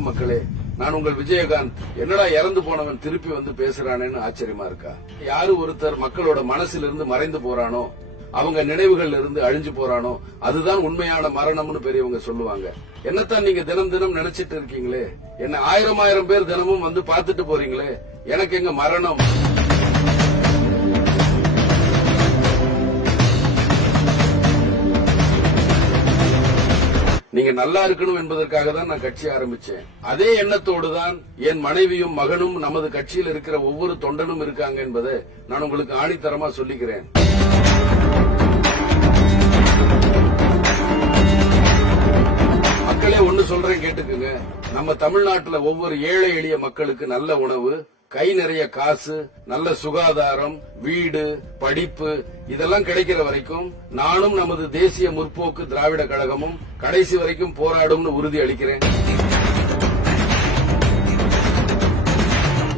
வணக்கம் மக்களே, நான் உங்கள் விஜயகாந்த். என்னடா இறந்து போனவன் திருப்பி வந்து பேசுறானேன்னு ஆச்சரியமா இருக்கா? யாரு ஒருத்தர் மக்களோட மனசிலிருந்து மறைந்து போறானோ, அவங்க நினைவுகள் இருந்து அழிஞ்சு போறானோ, அதுதான் உண்மையான மரணம்னு பெரியவங்க சொல்லுவாங்க. என்னத்தான் நீங்க தினம் தினம் நினைச்சிட்டு இருக்கீங்களே? என்ன ஆயிரம் பேர் தினமும் வந்து பாத்துட்டு போறீங்களே, எனக்கு எங்க மரணம்? நீங்க நல்லா இருக்கணும் என்பதற்காக தான் நான் கட்சி ஆரம்பிச்சேன். அதே எண்ணத்தோடு தான் என் மனைவியும் மகனும் நமது கட்சியில் இருக்கிற ஒவ்வொரு தொண்டனும் இருக்காங்க என்பதை நான் உங்களுக்கு ஆணித்தரமா சொல்லிக்கிறேன். மக்களே, ஒன்னு சொல்றேன் கேட்டுக்குங்க. நம்ம தமிழ்நாட்டுல ஒவ்வொரு ஏழை எளிய மக்களுக்கு நல்ல உணவு, கை நிறைய காசு, நல்ல சுகாதாரம், வீடு, படிப்பு இதெல்லாம் கிடைக்கிற வரைக்கும் நானும் நமது தேசிய முற்போக்கு திராவிட கழகமும் கடைசி வரைக்கும் போராடும்னு உறுதி அளிக்கிறேன்.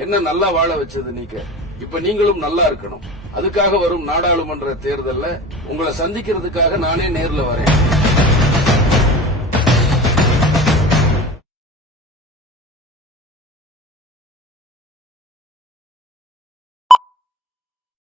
என்ன நல்லா வாழ வச்சது நீங்க, இப்ப நீங்களும் நல்லா இருக்கணும். அதுக்காக வரும் நாடாளுமன்ற தேர்தல்ல உங்களை சந்திக்கிறதுக்காக நானே நேர்ல வரேன்.